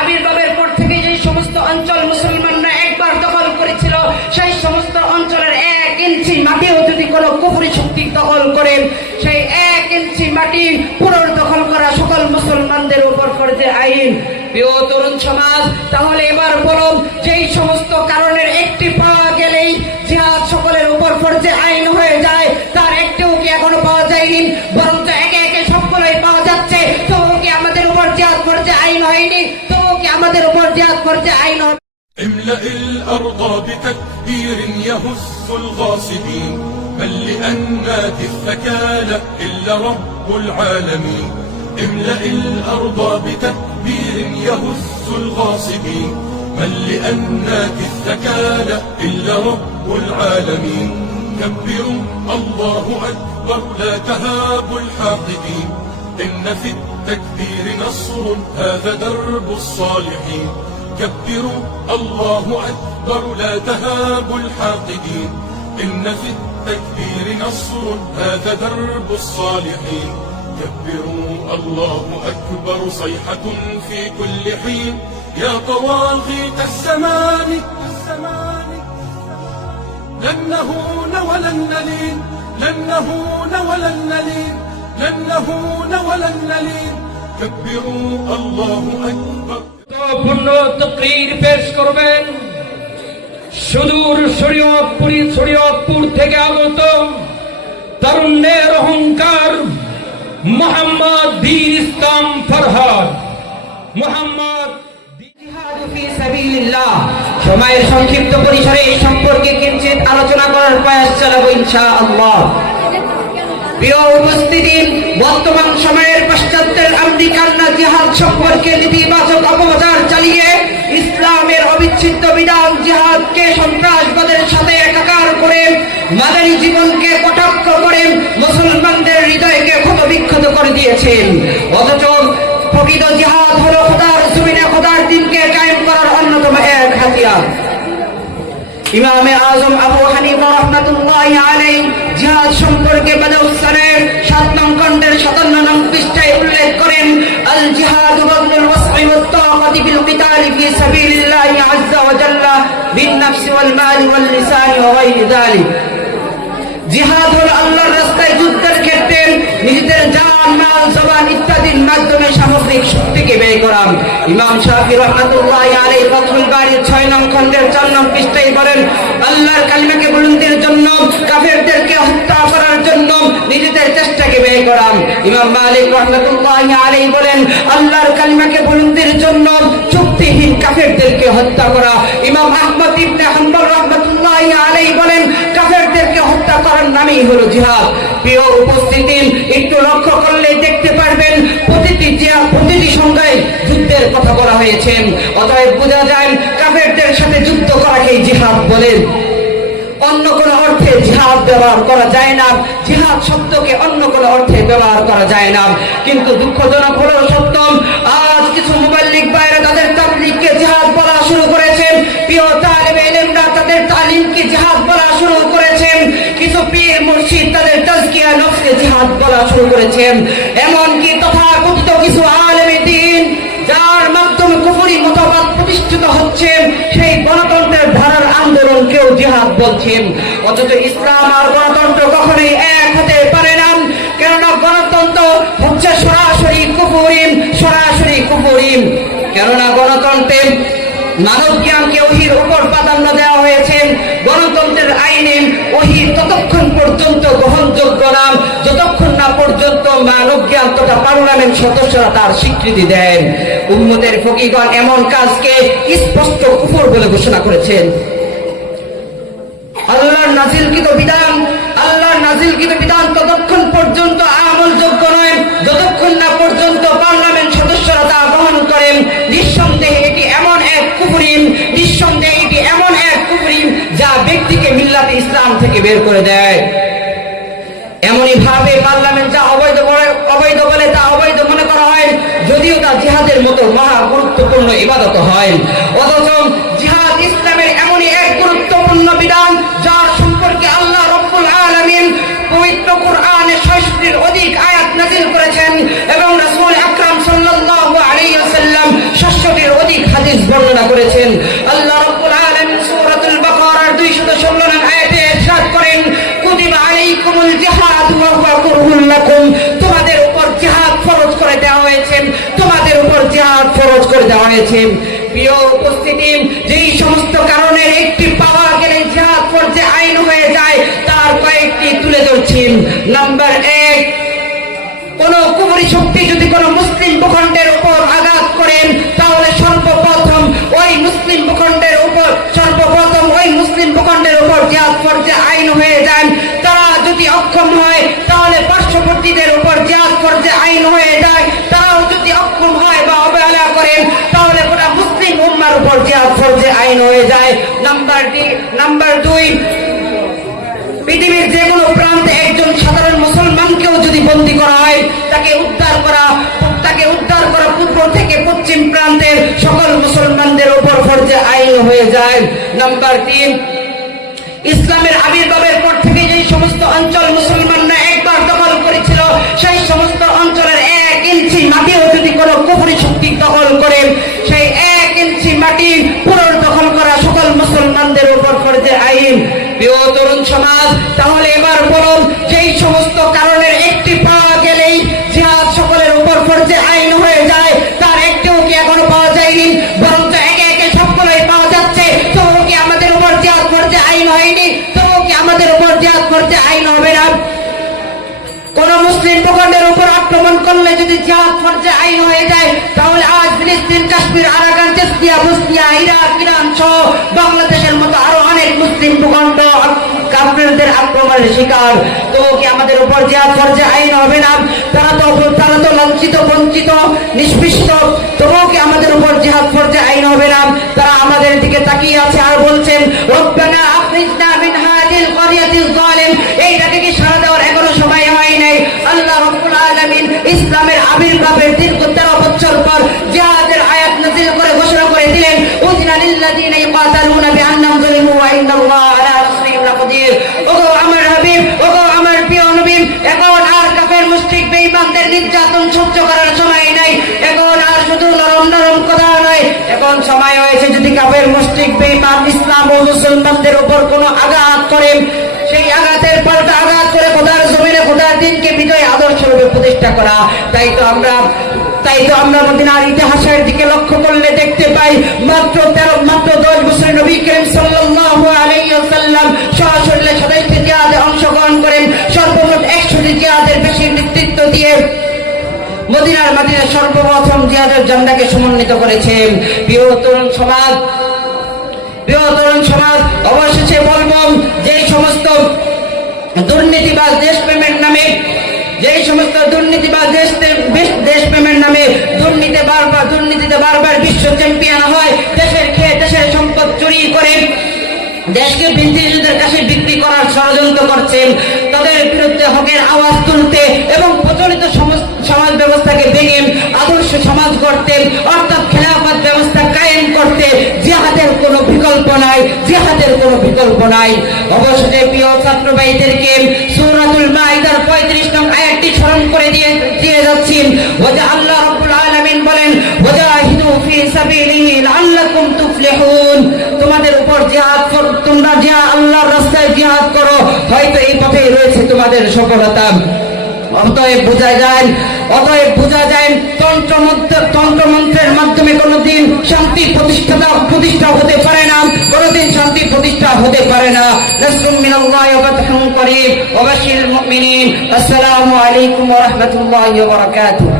আবির্ভাবের পর থেকে যে সমস্ত অঞ্চল মুসলমানরা একবার দখল করেছিল, সেই সমস্ত অঞ্চলের 1 ইঞ্চি মাটিও যদি কোনো কুফরি শক্তি দখল করে, সেই 1 ইঞ্চি মাটি পুনর্দখল করা সকল মুসলমানদের উপর ফরজে আইন। প্রিয় তরুণ সমাজ, তাহলে এবার বলুন, যেই সমস্ত কারণের একটি পাওয়া গেলেই জিহাদ সকলের উপর ফরজে আইন হয়ে যায়, তার একটিও কি এখনো পাওয়া যায়নি? বরঞ্চ একে একে সবগুলোই পাওয়া যাচ্ছে। তবুও কি আমাদের উপর জিহাদ ফরজে আইন হয়নি? তবুও কি আমাদের উপর জিহাদ ফরজে আইন হবে? املأ الأرض بتكبير يهز الغاصبين، بل لأنات الثكالى إلا رب العالمين. املأ الأرض بتكبير يهز الغاصبين، بل لأنات الثكالى إلا رب العالمين. كبروا الله أكبر لا تهابوا الحاقدين، إن في التكبير نصر هذا درب الصالحين. كبروا الله أكبر لا تهابوا الحاقدين، إن في التكبير نصر هذا درب الصالحين. كبروا الله أكبر صيحة في كل حين، يا طواغيت الزمان لن نهون ولن نلين، لن نهون ولن نلين، لن نهون ولن نلين. كبروا الله أكبر। পূর্ণ তাকরীর পেশ করবেন সুদূর শরীয়তপুর থেকে আগত তরুণের অহংকার মোহাম্মদ দীন ইসলাম ফরহাদ। মোহাম্মদ জিহাদু ফি সাবিলিল্লাহ। সময়ের সংক্ষিপ্ত পরিসরে এই সম্পর্কে কিঞ্চিত আলোচনা করার প্রয়াস চালাবো ইনশাআল্লাহ। প্রিয় উপস্থিতি, বর্তমান সময়ের পাশ্চাত্যের আমেরিকানরা জিহাদ সম্পর্কে নেতিবাচক অপপ্রচার চালিয়ে ইসলামের অবিচ্ছেদ্য বিধান জিহাদকে সন্ত্রাসবাদের সাথে একাকার করে মাদানী জীবনকে কটাক্ষ করে মুসলমানদের হৃদয়কে ক্ষতবিক্ষত করে দিয়েছেন। অথচ প্রকৃত জিহাদ হলো খোদার জমিনে খোদার দ্বীনকে কায়েম করার অন্যতম এক হাতিয়ার। ইমামে আজম আবু হানিফা রাহমাতুল্লাহি আলাইহি জিহাদ সম্পর্কে বাদাউসানের 7 নং খণ্ডের 57 নং পৃষ্ঠায় উল্লেখ করেন, আল জিহাদু বাদলুল ওয়াস'i ওয়াত তাকাতি বিল কিতালি ফি সাবিলিল্লাহি আযজা ওয়া জাল্লা বিন নাফসি ওয়াল মালি ওয়াল লিসানি ওয়া গায়রি যালিক। জিহাদ হলো আল্লাহর রাস্তায় যুদ্ধের ক্ষেত্রে নিজেদের জান, মাল, জবান ইত্যাদির মাধ্যমে সামগ্রিক শক্তিকে ব্যয় করা। ইমাম শাফি রাহমাতুল্লাহি আলাইহি ফাতহুল বারীর 6 নং খণ্ডের 4 নং পৃষ্ঠায় বলেন, আল্লাহর কালিমাকে বুলন্দের জন্য, কাফেরদেরকে হত্যা করার জন্য নিজেদের চেষ্টাকে ব্যয় করা। ইমাম মালিক রাহমাতুল্লাহি আলাইহি বলেন, আল্লাহর কালিমাকে বুলন্দের জন্য চুক্তিহীন কাফেরদেরকে হত্যা করা। ইমাম আহমদ ইবনে হাম্বল রাহমাতুল্লাহি আলাইহি বলেন, কাফেরদেরকে হত্যা করার নামই হলো জিহাদ। প্রিয় উপস্থিতি, একটু লক্ষ্য করলে দেখতে পারবেন প্রতিটি সংখ্যায় যুদ্ধের কথা বলা হয়েছে। অতএব বোঝা যায় কাফেরদের সাথে যুদ্ধ করাকেই জিহাদ বলেন। অন্য কোন অর্থে জিহাদ ব্যবহার করা যায় না, জিহাদ শব্দকে অন্য কোন অর্থে ব্যবহার করা যায় না। কিন্তু দুঃখজনক হলো সত্য, আজ কিছু মুবাল্লিগ ভাইরা তাদের তাবলীগকে জিহাদ বলা শুরু করেছেন। প্রিয় তালিবে ইলমরা তাদের তালিমকে জিহাদ বলা শুরু করেছেন। কিছু পীর মুর্শিদ তাদের তাজকিয়া নফসকে জিহাদ বলা শুরু করেছেন। এমনকি তথাকথিত কিছু আলেমে দ্বীন যার মাধ্যমে কুফরি মতবাদ প্রতিষ্ঠিত হচ্ছে, সেই গণতন্ত্রের ধারার আন্দোলনকেও জিহাদ বলছেন। অথচ ইসলাম আর গণতন্ত্র কখনোই এক হতে পারে না, কেননা গণতন্ত্র হচ্ছে সরাসরি কুফরি। কেননা গণতন্ত্রে মানব জ্ঞানকে ওহীর উপর প্রাধান্য দেওয়া হয়েছে। গণতন্ত্রের আইনে ওহী ততক্ষণ পর্যন্ত গ্রহণযোগ্য না যতক্ষণ না পর্যন্ত মানব জ্ঞান তথা পার্লামেন্ট সদস্যরা তার স্বীকৃতি দেন। উম্মতের ফকিহগণ এমন কাজকে স্পষ্ট কুফর বলে ঘোষণা করেছেন। আল্লাহর নাজিলকৃত বিধান ততক্ষণ পর্যন্ত আমলযোগ্য নয় যতক্ষণ না পর্যন্ত পার্লামেন্ট সদস্যরা তা গ্রহণ করেন। নিঃসন্দেহে এটি এমন এক কুফরি যা ব্যক্তিকে মিল্লাতে ইসলাম থেকে বের করে দেয়। এমনই ভাবে পার্লামেন্ট যা অবৈধ বলে তা অবৈধ মনে করা হয়, যদিও তা জিহাদের মতো মহা গুরুত্বপূর্ণ ইবাদত হয়। অথচ জিহাদ ইসলামের এমনই এক গুরুত্বপূর্ণ বিধান যার সম্পর্কে আল্লাহ রাব্বুল আলামিন পবিত্র কুরআনে ৬৬-টির অধিক আয়াত নাযিল করেছেন এবং রাসূল আকরাম সাল্লাল্লাহু আলাইহি ওয়াসাল্লাম ৬০-টির করে দেওয়া হয়েছে। প্রিয় উপস্থিতি, যেই সমস্ত কারণের একটি পাওয়া গেলে জিহাদ ফরজে আইন হয়ে যায় তার কয়েকটি তুলে ধরছি। নাম্বার 1, কোন কুফরি শক্তি যদি কোন মুসলিম ভূখণ্ডের উপর আঘাত করেন তাহলে সর্বপ্রথম ওই মুসলিম ভূখণ্ডের উপর জিহাদ ফরজে আইন হয়ে যায়। তারা যদি অক্ষম হয় তাহলে পার্শ্ববর্তীদের উপর জিহাদ ফরজে আইন হয়ে যায়। তারাও যদি অক্ষম হয় বা অবহেলা করেন তাহলে গোটা মুসলিম উম্মার উপর জিহাদ ফরজে আইন হয়ে যায়। নাম্বার 2, পৃথিবীর যে কোনো প্রান্তে একজন সাধারণ মুসলমানকেও যদি বন্দী করা হয় তাকে উদ্ধার করা পূর্ব থেকে পশ্চিম প্রান্তের সকল মুসলমানদের উপর ফরজে আইন হয়ে যায়। নাম্বার 3, ইসলামের আবির্ভাবের পর থেকে যেই সমস্ত অঞ্চল মুসলমানরা একবার দখল করেছিল সেই সমস্ত অঞ্চলের 1 ইঞ্চি মাটিও যদি কোনো কুফরি শক্তি দখল করে সেই 1 ইঞ্চি মাটি পুনর্দখল করা সকল মুসলমানদের উপর ফরজে আইন। প্রিয় তরুণ সমাজ, তাহলে এবার বলুন, যেই সমস্ত কারণের একটি পাওয়া গেলেই জিহাদ সকলের উপর ফরজে আইন হয়ে যায় তার একটিও কি এখনো পাওয়া যায়নি, বরঞ্চ একে একে সবগুলোই পাওয়া যাচ্ছে। তো কি আমাদের উপর জিহাদ ফরজে আইন হয়নি? তো কি আমাদের উপর জিহাদ ফরজে আইন হবে না? কোন মুসলিম ভূখণ্ডের উপর আক্রমণ করলে যদি জিহাদ ফরজে আইন হয়ে যায় তাহলে আজ ফিলিস্তিন, Kashmir, Arakan, Chechnya, Bosnia, Iraq, Iran সহ বাংলাদেশের মতো আরো অনেক মুসলিম ভূখণ্ড কাফেরদের আক্রমণের শিকার। তো কি আমাদের উপর জিহাদ ফরজে আইন হবে না? তারা তো লাঞ্ছিত, বঞ্চিত, নিষ্পৃষ্ট। তবুও কি আমাদের উপর জিহাদ ফরজে আইন হবে না? তারা আমাদের দিকে তাকিয়ে আছে আর বলছেন, রব্বানা আখরিজনা মিন হাযিল ক্বরিয়াতিজ যালিম। এইটাকে কি সাড়া দেওয়ার এখনো সময় হয় নাই? আল্লাহ রাব্বুল আলামিন ইসলামের আবির্ভাবের দীর্ঘ 13 বছর পর জিহাদের আয়াত নাযিল করে ঘোষণা করে দিলেন, উযিনা লিল্লাযিনা ইউকাতালুনা বিআন্নাহুম যুলিমু ওয়া ইন্নাল্লাহা আলা নাসরিহিম লাকাদির। ওগো আমার হাবিব, ওগো আমার প্রিয় নবী, এখন আর কাফের মুশরিক বেঈমানদের নির্যাতন সহ্য করার সময় নাই। এখন আর শুধু নরম নরম কথা নয়, এখন সময় হয়েছে যদি কাফের মুশরিক বেঈমান ইসলাম ও মুসলমানদের উপর কোনো আঘাত করেন সেই আঘাতের পাল্টা আঘাত করে খোদার জমিনে খোদার দিনকে বিজয় আদর্শ রূপে প্রতিষ্ঠা করা। তাই তো আমরা মদিনার ইতিহাসের দিকে লক্ষ্য করলে দেখতে পাই মাত্র 10 বছরে নবী করিম সাল্লাল্লাহু আলাইহি ওয়াসাল্লাম সশরীরে 27টি জিহাদে অংশগ্রহণ করেন। সর্বমোট 100টি জিহাদের বেশি নেতৃত্ব দিয়ে মদিনার মাটিতে সর্বপ্রথম জিহাদের ঝান্ডাকে সমন্বিত করেছেন। প্রিয় তরুণ সমাজ, অবশেষে বলব, যেই সমস্ত দুর্নীতিবাজ দেশপ্রেমের নামে দুর্নীতিতে বারবার বিশ্ব চ্যাম্পিয়ন হয়, দেশের খেয়ে দেশের সম্পদ চুরি করে দেশকে বিদেশিদের কাছে বিক্রি করার ষড়যন্ত্র করছেন, তাদের বিরুদ্ধে হকের আওয়াজ তুলতে এবং প্রচলিত সমাজ ব্যবস্থাকে ভেঙে আদর্শ সমাজ গড়তে অর্থাৎ খেলাফত ব্যবস্থা কায়েম করতে জিহাদের কোনো বিকল্প নাই। অবশেষে প্রিয় ছাত্র ভাইদেরকে সূরাতুল মাইদার 35 নং আয়াতটি স্মরণ করে দিয়ে যাচ্ছি। আল্লাহ রাব্বুল আলামিন বলেন, ওয়াজাহিদু ফি সাবিলিহি লাআল্লাকুম তুফলিহুন। তোমাদের উপর তোমরা আল্লাহর রাস্তায় জিহাদ করো, হয়তো এই পথেই রয়েছে তোমাদের সফলতা। অতএব বোঝা যায় তন্ত্রমন্ত্রের মাধ্যমে কোনদিন শান্তি প্রতিষ্ঠা হতে পারে না, কোনদিন শান্তি প্রতিষ্ঠা হতে পারে না। নাসরুম মিনাল্লাহি ওয়া ফাতহুন করিব ওয়া বাশশিরিল মুমিনিন। আসসালামু আলাইকুম ওয়া রাহমাতুল্লাহি ওয়া বারাকাতুহু।